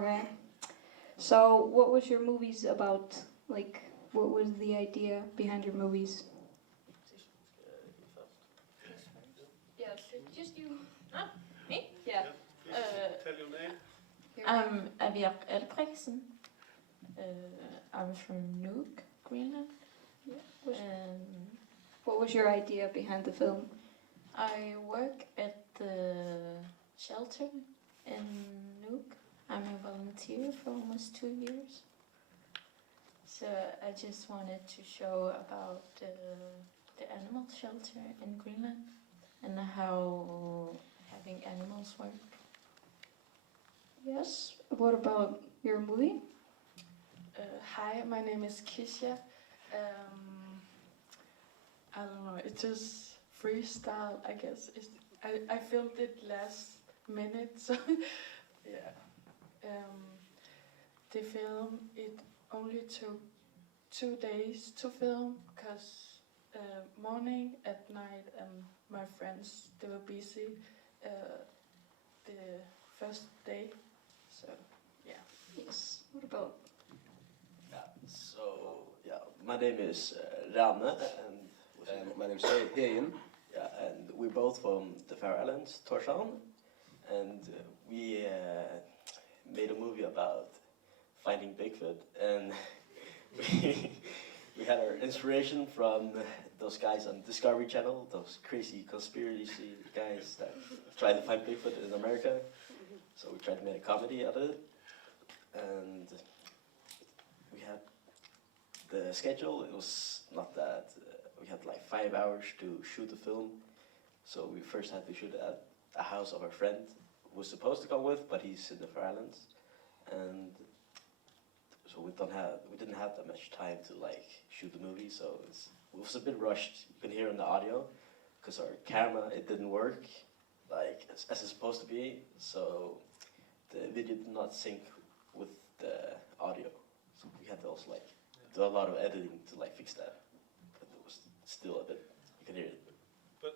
Okay. So, what was your movies about? Like, what was the idea behind your movies? Yeah, just you. Ah, me? Yeah. Tell your name. I'm Aviaq Albrechtsen. I'm from Nuuk, Greenland. Yeah. And What was your idea behind the film? I work at the shelter in Nuuk. I'm a volunteer for almost 2 years. So I just wanted to show about the animal shelter in Greenland and how having animals work. Yes. What about your movie? Hi, my name is Kisima. I don't know, it's just freestyle, I guess. I filmed it last minute, so yeah. The film, it only took 2 days to film, because morning, at night, my friends, they were busy the first day, so yeah. Yes. What about? My name is Rane, and my name is Risinn. Yeah, and we're both from the Faroe Islands, Tórshavn, and we made a movie about finding Bigfoot, and we had our inspiration from those guys on Discovery Channel, those crazy conspiracy guys that try to find Bigfoot in America. So we tried to make a comedy out of it, and we had the schedule. It was not that we had like 5 hours to shoot the film, so we first had to shoot at a house of a friend who was supposed to come with, but he's in the Faroe Islands, and so we didn't have that much time to like shoot the movie. So it was a bit rushed. You can hear in the audio because our camera, it didn't work like as it's supposed to be, so the video did not sync with the audio. So we had to also like do a lot of editing to like fix that. But it was still a bit, you can hear it. But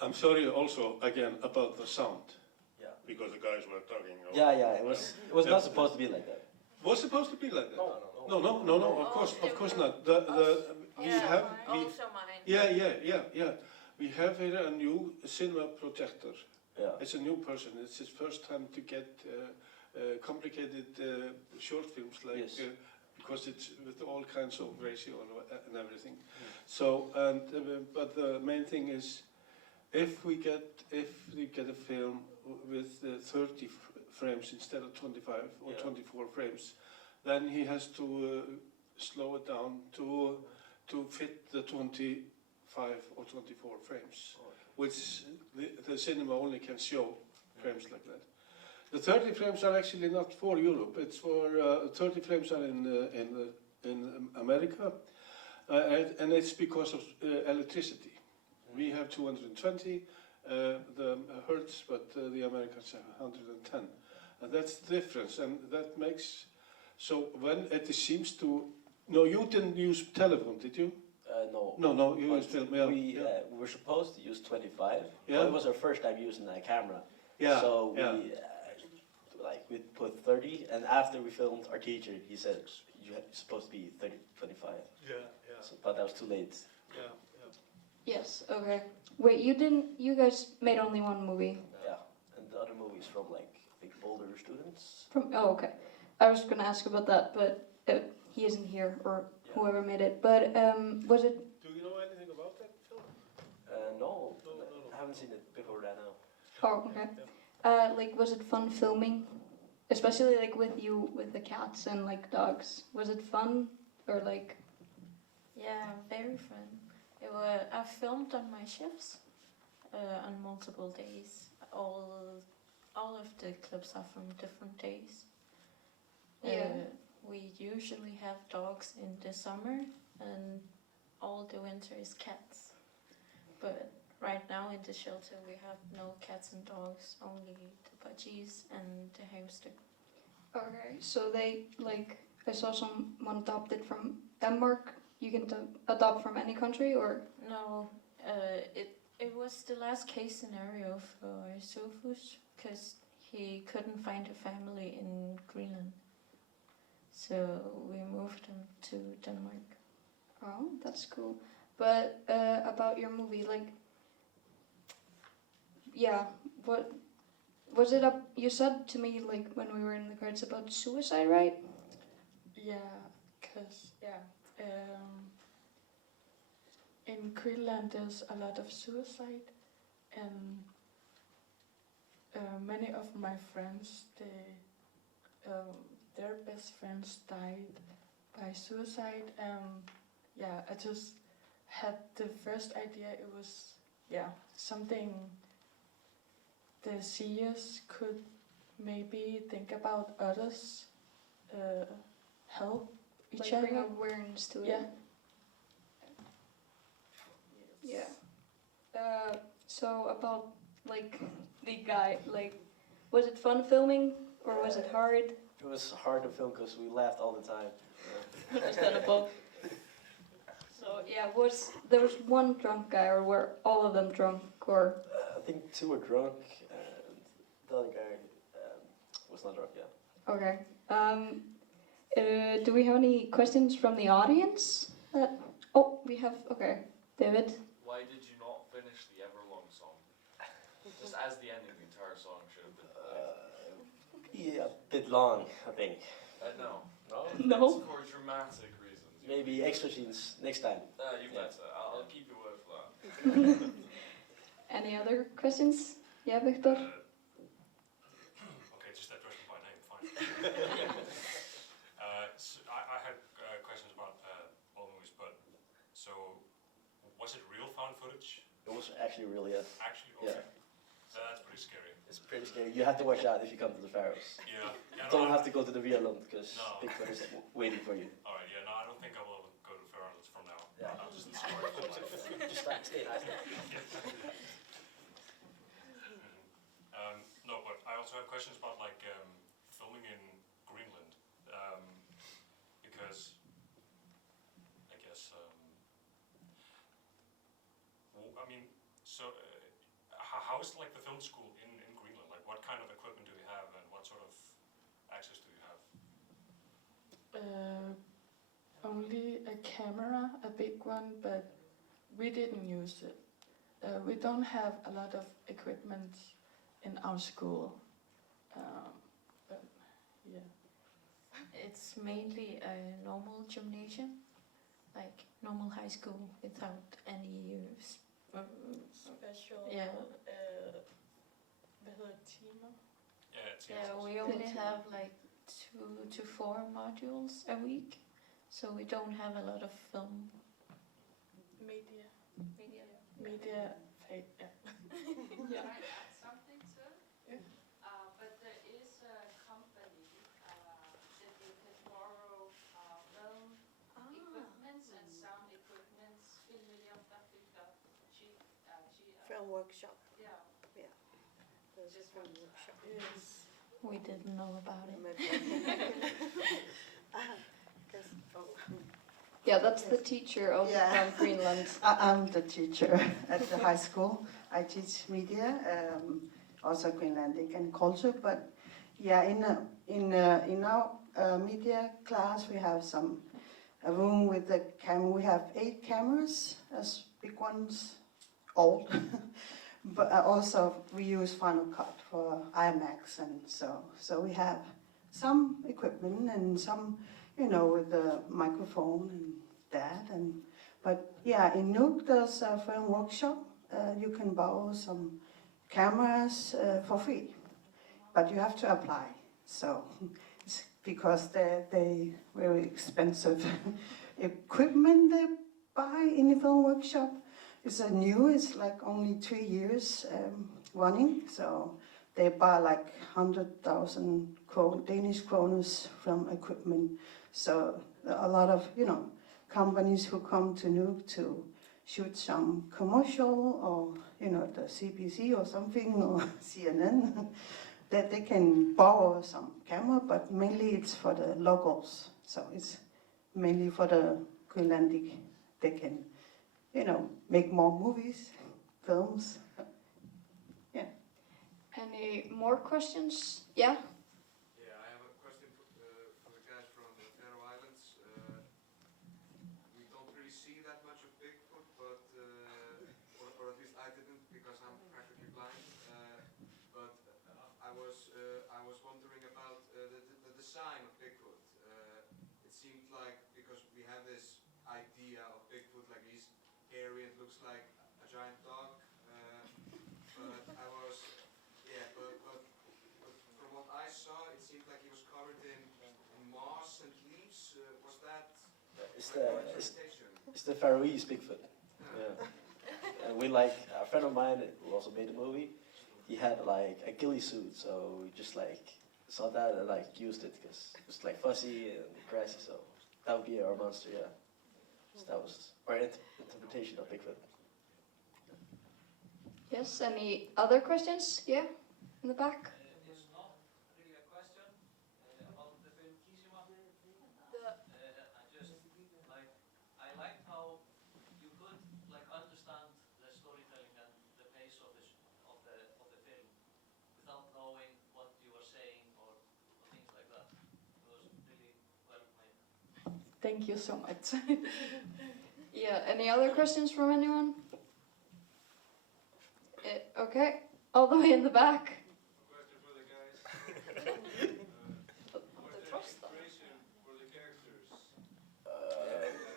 I'm sorry also again about the sound. Yeah. Because the guys were talking. Yeah, it was not supposed to be like that. Was supposed to be like that? No. Of course not. We Yeah, have also mine. Yeah. We have here a new cinema projector. Yeah. It's a new person. It's his first time to get complicated short films like Yes. because it's with all kinds of ratio and everything. So but the main thing is if we get a film with 30 frames instead of 25 or 24 frames, then he has to slow it down to fit the 25 or 24 frames, which the cinema only can show frames like that. The 30 frames are actually not for Europe. It's for 30 frames are in America, and it's because of electricity. We have 220 the hertz, but the Americans have 110, and that's the difference. And that makes so when it seems to. No, you didn't use telephone, did you? No. No, you used film. Yeah. We were supposed to use 25. Yeah. But it was our first time using that camera. Yeah. So we put 30, and after we filmed, our teacher, he said you're supposed to be 30, 25. Yeah. So, but that was too late. Yeah. Yes. Okay. Wait, you guys made only one movie. Yeah, and the other movies from like big Boulder students. Okay. I was gonna ask about that, but he isn't here, or whoever made it. But was it? Do you know anything about that film? No, No. I haven't seen it before that now. Oh, okay. Like, was it fun filming, especially like with the cats and like dogs? Was it fun or like? Yeah, very fun. I filmed on my shifts on multiple days. All of the clips are from different days. We usually have dogs in the summer, and all the winter is cats. But right now in the shelter we have no cats and dogs, only the budgies and the hamster. Okay, so they like I saw someone adopted from Denmark. You can adopt from any country, or No, it was the last case scenario for Sofus, because he couldn't find a family in Greenland. So we moved him to Denmark. Oh, that's cool. But about your movie, like, yeah, what was it up? You said to me like when we were in the car, it's about suicide, right? Yeah, in Greenland there's a lot of suicide, and many of my friends, their best friends died by suicide. I just had the first idea. It was something the seers could maybe think about others, help each Like bring other. awareness to it. Yeah. Yeah. So about like the guy, like, was it fun filming or was it hard? It was hard to film because we laughed all the time. Understandable. So yeah, there was one drunk guy, or were all of them drunk, or? I think 2 were drunk, and the other guy was not drunk. Yeah. Okay. Do we have any questions from the audience? Oh, we have. Okay, David. Why did you not finish the Everlong song? Just as the ending, the entire song should have been. Yeah, a bit long, I think. No. No. It's for dramatic reasons. Maybe extra scenes next time. You bet. I'll keep your word for that. Any other questions? Yeah, Victor. Okay, just that question by name, fine. So I had questions about all movies, but so was it real found footage? It was actually really Actually, okay. Yeah. That's pretty scary. It's pretty scary. You have to watch out if you come to the Faroes. Yeah. Don't have to go to the Violund because No. Bigfoot is waiting for you. All right. Yeah. No, I don't think I will go to Faroes from now. Yeah. I'll just story for life. Just stay nice. No, but I also have questions about like filming in Greenland, because I guess I mean, so how is like the film school in Greenland? Like, what kind of equipment do you have, and what sort of access do you have? Only a camera, a big one, but we didn't use it. We don't have a lot of equipment in our school. But yeah. It's mainly a normal gymnasium, like normal high school without any Special. Yeah. Hvad hedder timer? Yeah, it seems Yeah, we only have like 2 to 4 modules a week, so we don't have a lot of film. Media. Media. Fag, ja. Can I add something, sir? Yeah. But there is a company that you can borrow film equipments and sound equipments. Film workshop. Yeah. There's a Just film one. workshop. Yes. We didn't know about it. Yeah, that's the teacher of Yeah. Greenland. I'm the teacher at the high school. I teach media, also Greenlandic and culture. But yeah, in our media class we have a room with the camera. We have 8 cameras, as big ones, old. But also we use Final Cut for Aviaq, and so we have some equipment and some, with the microphone and that. But yeah, in Nuuk there's a film workshop. You can borrow some cameras for free, but you have to apply. So it's because they very expensive equipment they buy in the film workshop. It's like only 2 years running, so they buy like 100,000 Danish kroners from equipment. So a lot of, companies who come to Nuuk to shoot some commercial or, the CBC or something, or CNN, that they can borrow some camera, but mainly it's for the locals. So it's mainly for the Greenlandic. They can, make more movies, films. Yeah. And Any more questions? Yeah? Yeah, I have a question for the guys from the Faroe Islands. We don't really see that much of Bigfoot, but or at least I didn't because I'm practically blind. But I was wondering about the design of Bigfoot. It seemed like because we have this idea of Bigfoot, like he's hairy, it looks like a giant dog. But I was, yeah, but from what I saw, it seemed like he was covered in moss and leaves. Was that It's my the interpretation? it's the Faroese Bigfoot. Yeah. And we like a friend of mine who also made the movie. He had like a ghillie suit, so we just like saw that and like used it because it was like fuzzy and grassy. So that would be our monster, yeah. So that was our interpretation of Bigfoot. Yes, any other questions? Yeah, in the back. It's not really a question about the film Kisima. I just like I liked how you could like understand the storytelling and the pace of the film without knowing what you were saying or things like that. It was really well made. Thank you so much. Yeah, any other questions from anyone? Okay, all the way in the back. Question for the guys. What's the inspiration for the characters?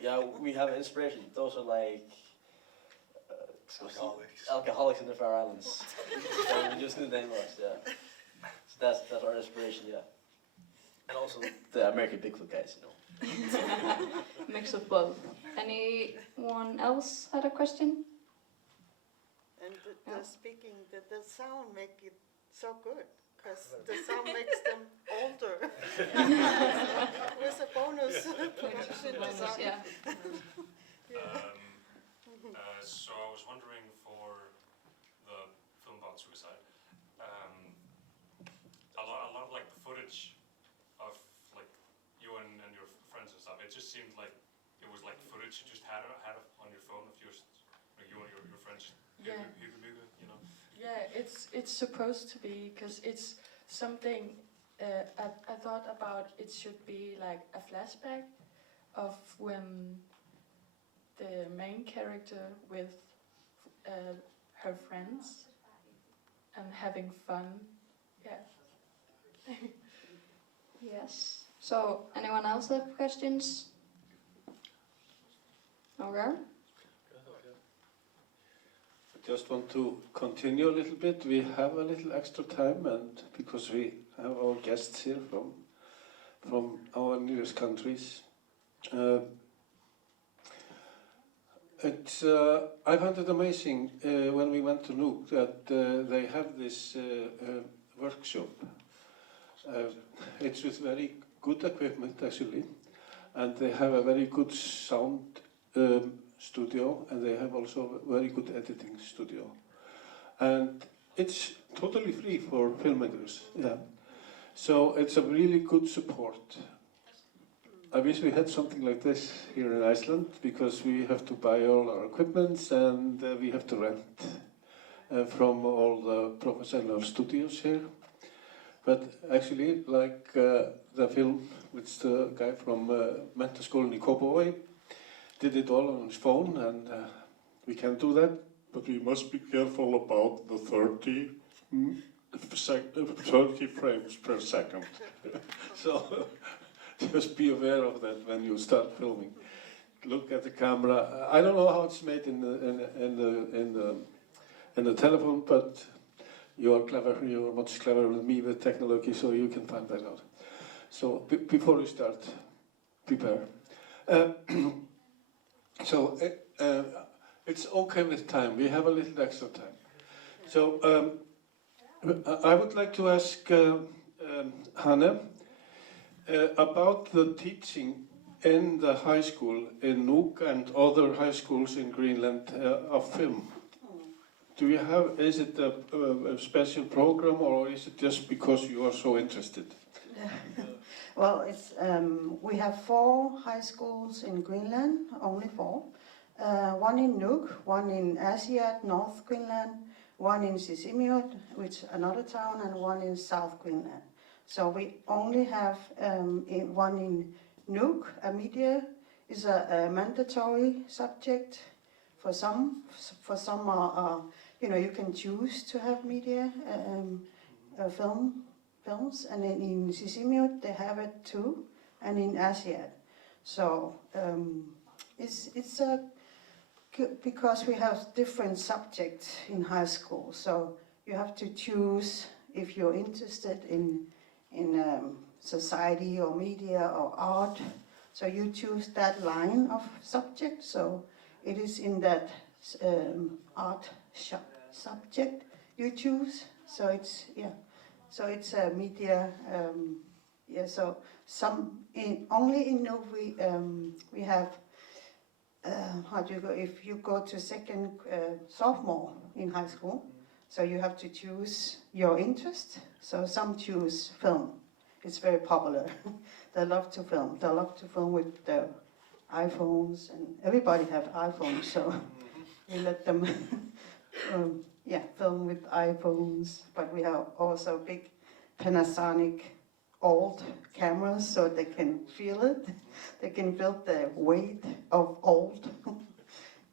Yeah, we have inspiration. Those are like alcoholics in the Faroe Islands. So we just knew the name was, yeah. So that's our inspiration, yeah. And also the American Bigfoot guys, you know. Mix of both. Anyone else had a question? And the speaking, the sound make it so good, because the sound makes them older. With a bonus production design. Yeah. So I was wondering for the film about suicide, a lot of like the footage of like you and your friends and stuff. It just seemed like it was like footage you just had on your phone of yours, like you and your friends. Yeah. You know. Yeah, it's supposed to be because it's something I thought about. It should be like a flashback of when the main character with her friends and having fun. Yeah. Yes. So, anyone else have questions? Okay. Just want to continue a little bit. We have a little extra time, and because we have our guests here from our newest countries. I found it amazing when we went to Nuuk that they have this workshop. It's with very good equipment actually, and they have a very good sound studio, and they have also a very good editing studio, and it's totally free for filmmakers. Yeah, so it's a really good support. I wish we had something like this here in Iceland, because we have to buy all our equipment and we have to rent from all the professional studios here. But actually, like the film which the guy from Menntaskólann í Kópavogi did it all on his phone, and we can do that. But we must be careful about the 30 frames per second. So just be aware of that when you start filming. Look at the camera. I don't know how it's made in the telephone, but you are clever. You are much cleverer than me with technology, so you can find that out. So before you start, prepare. So it's okay with time. We have a little extra time. So I would like to ask Hanne about the teaching in the high school in Nuuk and other high schools in Greenland of film. Do you have, is it a special program, or is it just because you are so interested? Well, it's, we have 4 high schools in Greenland, only 4. One in Nuuk, one in Aviaq, North Greenland, one in Kisima, which is another town, and one in South Greenland. So we only have one in Nuuk. Media is a mandatory subject. For some you can choose to have media films, and in Kisima they have it too, and in Aviaq. So it's because we have different subjects in high school. So you have to choose if you're interested in society or media or art. So you choose that line of subject. So it is in that art subject you choose. So it's it's a media. So only in Nuuk we have if you go to second sophomore in high school. So you have to choose your interest. So some choose film. It's very popular. They love to film. They love to film with their iPhones, and everybody have iPhones. So we let them, film with iPhones. But we have also big Panasonic old cameras, so they can feel it. They can feel the weight of old.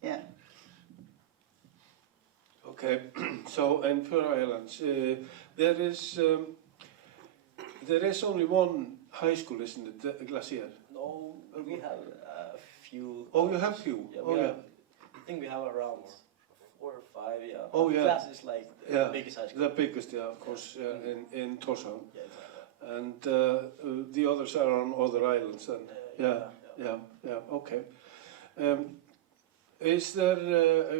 Yeah. Okay, so in Faroe Islands, there is only one high school, isn't it, the Glacier? No, we have a few. Oh, you have few? Yeah, oh, yeah. I think we have around 4 or 5, yeah. Oh, yeah. Class is like the biggest high school. The biggest, yeah, of course, in Tórshavn. Yeah, exactly. And the others are on other islands then? Yeah, okay. Is there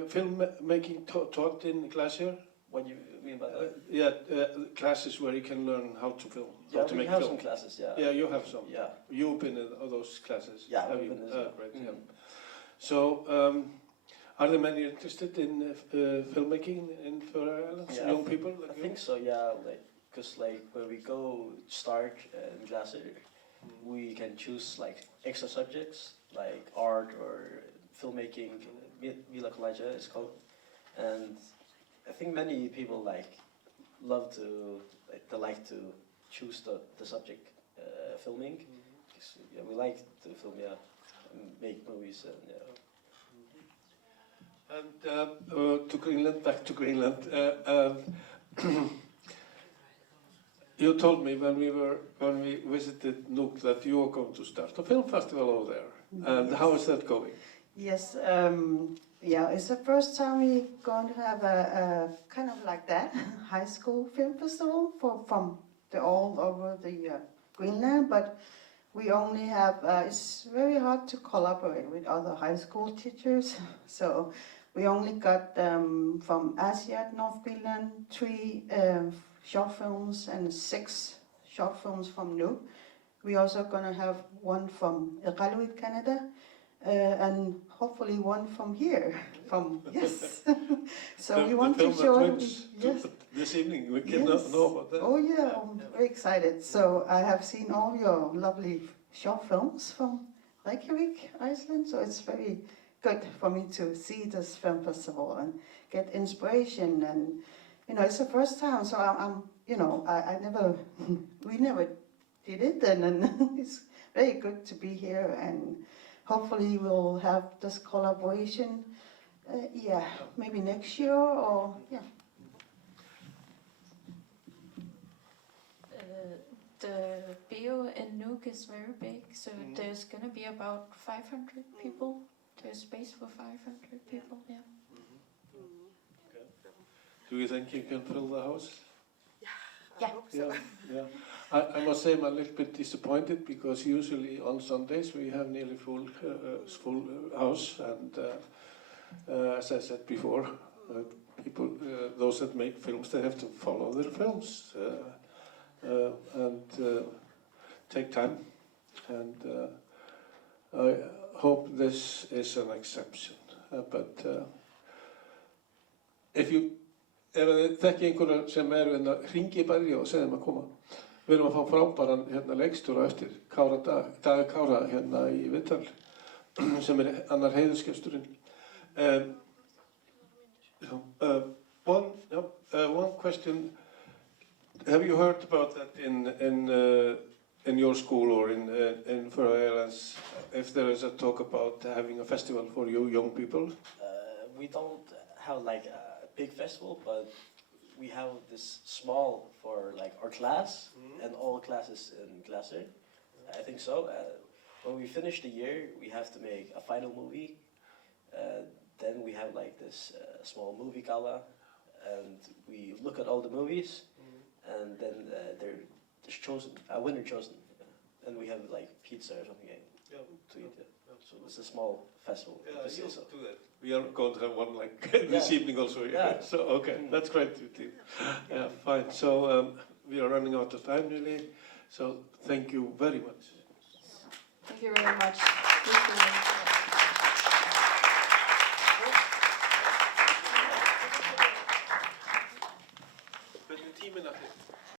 filmmaking taught in Glacier? What do you mean by that? Classes where you can learn how to film, Yeah, how to we make have film. some classes, yeah. Yeah, you have some. Yeah. You've been in all those classes? Yeah, have I've you? been in some. Great, yeah. So, are there many interested in filmmaking in Faroe Islands? Yeah, Young people? Like I think so, yeah. Because when we go start in Glacier, we can choose like extra subjects like art or filmmaking. Vila College is called, and I think many people love to like to choose the subject filming. Because we like to film, and make movies, and And to Greenland, back to Greenland. You told me when we visited Nuuk that you were going to start a film festival over there. And how is that going? Yes, it's the first time we're going to have a kind of like that high school film festival from all over the Greenland, but we only have, it's very hard to collaborate with other high school teachers, so we only got from Aviaq, North Greenland, 3 short films and 6 short films from Nuuk. We're also going to have one from Iqaluit, Canada, and hopefully one from here, yes. So we want to show it. Yes. This evening, we can know about that. Oh yeah, I'm very excited. So I have seen all your lovely short films from Reykjavik, Iceland. So it's very good for me to see this film festival and get inspiration. And it's the first time, so we never did it, and it's very good to be here, and hopefully we'll have this collaboration, maybe next year, or The bio in Nuuk is very big, so there's gonna be about 500 people. There's space for 500 people, yeah. Do you think you can fill the house? Yeah. I hope so. Yeah. I must say I'm a little bit disappointed because usually on Sundays we have nearly full house, and as I said before, people, those that make films, they have to follow their films and take time. And I hope this is an exception. But ef þið þekki einhverja sem eru hringi bara í og segja þeim að koma. Við erum að fá frábæran leikstjóra eftir, Dag Kára í Viðtal, sem annar heiðurskepsturinn. One question. Have you heard about that in your school or in Faroe Islands? If there is a talk about having a festival for you young people? We don't have like a big festival, but we have this small for like our class and all classes in Glaser. I think so. When we finish the year, we have to make a final movie. Then we have like this small movie gala, and we look at all the movies, and then there's chosen a winner chosen, and we have like pizza or something to eat. So it's a small festival. Yeah, this you year, so. do that. We are going to have one like this evening also. Yeah. So okay, that's great. Yeah, fine. So we are running out of time really. So thank you very much. Thank you very much. Appreciate it.